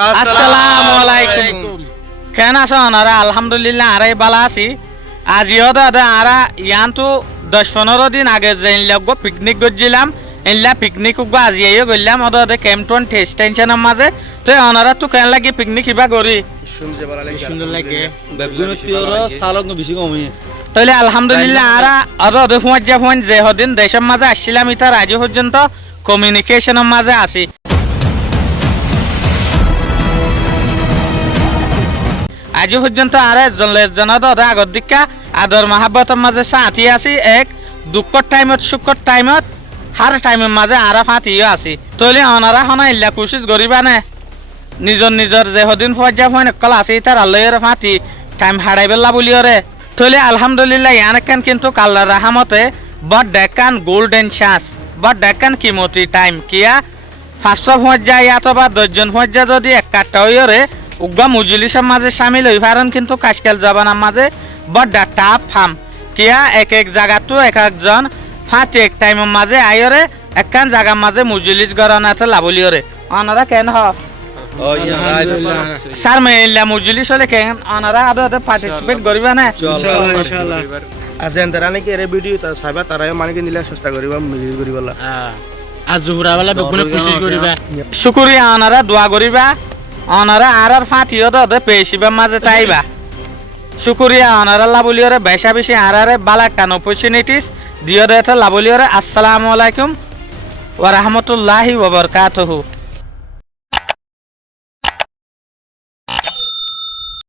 আসসালামু আলাইকুম কেন আছো ওনারা আলহামদুলিল্লাহ আরাই বালা আছি আজিও দাদা আরা ইয়ানতো 10-15 দিন আগে যে লাগবো পিকনিক গজিলাম এনলা পিকনিক গো আজিয়ে গইলাম ওদে কেমটন টেস্ট টেনশনের মাঝে তো ওনারা তো কেন লাগি পিকনিক কিবা করি সুন্দর লাগে বেগুনতিওর সালক বেশি কমই তাহলে আলহামদুলিল্লাহ আরা ওদে ফোন যে হদিন দেশের মাঝে আসছিলাম ইতার আজ পর্যন্ত কমিউনিকেশনের মাঝে আছি আজ পর্যন্ত আরে জনদ আগর দিকা আদর মহাব্বতের মাঝে সাথী আছি এক দুঃখর টাইমত সুখর টাইমত হার টাইমের মাঝে আরা ফাঁতিও আছি তৈলে অনারা হনা ইল্লা কোশিশ করিবা নে নিজর যে হদিন পর্যায় হয় নকল আছে তার আল্লাহর ফাঁতি টাইম হারাই বেলা বলিও রে তৈলে আলহামদুলিল্লাহ ইয়ানকান কিন্তু কাল্লার রাহামতে বট ডেকান গোল্ডেন চান্স বট ডেকান কিমতি টাইম কিয়া ফার্স্ট পর্যায় অথবা 10 জন পর্যায় যদি এক কাটটা হইও রে উগা মুজলিসের মাঝে সামিল হই পারেন কিন্তু কাজকাল জবানার মাঝে বড় টাপ ফাম কিয়া এক জায়গাতো এক একজন ফাঁচি এক টাইমের মাঝে আইরে একখান জায়গার মাঝে মুজলিস গড়ান আছে লাভলিওরে ওনারা কেন হ স্যার মেইলা মুজলিস হলে কেন ওনারা আদতে পার্টিসিপেট করিবা না ইনশাআল্লাহ আজেন তারা নাকি এর ভিডিও তা সাইবা তারাই মানে নিলে চেষ্টা করিবা মিলি করিবালা আজ জুহুরা বেলা বেগুনে কোশিশ করিবা শুকরিয়া ওনারা দোয়া করিবা ওনারা আর ফাটিও দে পেশিবার মাঝে তাইবা শুকরিয়া ওনারা লাভলিওরে বেশা বেশি আরে বালা কান অপরচুনিটিস দিও দে লাভলিওরে আসসালামু আলাইকুম ওয়া রাহমাতুল্লাহি ওয়া বারাকাতুহু।